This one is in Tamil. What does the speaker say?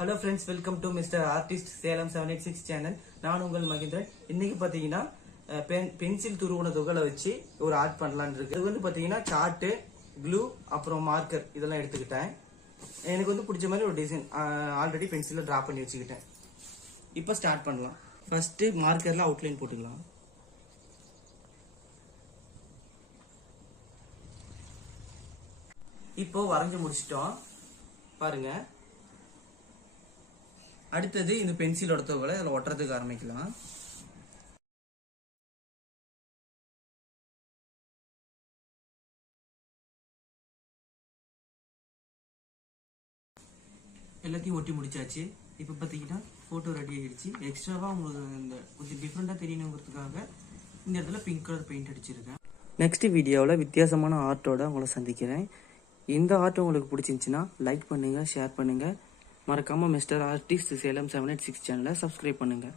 Hello friends, welcome to mister artist Salem 786 channel. நான் உங்கள் மகேந்திரன். இன்னைக்கு பாத்தீங்கன்னா பென்சில் துருவன துகளை வச்சு ஒரு ஆர்ட் பண்ணலான்னு இருக்கு. இது வந்து பாத்தீங்கன்னா சார்ட்டு, க்ளூ, அப்புறம் மார்க்கர் இதெல்லாம் எடுத்துக்கிட்டேன். எனக்கு வந்து பிடிச்ச மாதிரி ஒரு டிசைன் ஆல்ரெடி பென்சில்ல டிரா பண்ணி வச்சுக்கிட்டேன். இப்போ ஸ்டார்ட் பண்ணலாம். ஃபர்ஸ்ட் மார்க்கர்ல அவுட்லைன் போட்டுக்கலாம். இப்போ வரைஞ்சு முடிச்சிட்டோம் பாருங்க. அடுத்தது இந்த பென்சிலோட துகளை அதில் ஒட்டுறதுக்கு ஆரம்பிக்கலாம். எல்லாத்தையும் ஒட்டி முடிச்சாச்சு. இப்போ பார்த்தீங்கன்னா ஃபோட்டோ ரெடி ஆகிடுச்சு. எக்ஸ்ட்ராவாக உங்களுக்கு இந்த கொஞ்சம் டிஃப்ரெண்ட்டாக தெரியணுங்கிறதுக்காக இந்த இடத்துல பிங்க் கலர் பெயிண்ட் அடிச்சிருக்கேன். நெக்ஸ்ட் வீடியோவில் வித்தியாசமான ஆர்ட்டோட உங்களை சந்திக்கிறேன். இந்த ஆர்ட் உங்களுக்கு பிடிச்சிருந்துச்சுன்னா லைக் பண்ணுங்கள், ஷேர் பண்ணுங்கள். மறக்காமல் மிஸ்டர் ஆர்டிஸ்ட் சேலம் 786 சேனலை சப்ஸ்கிரைப் பண்ணுங்கள்.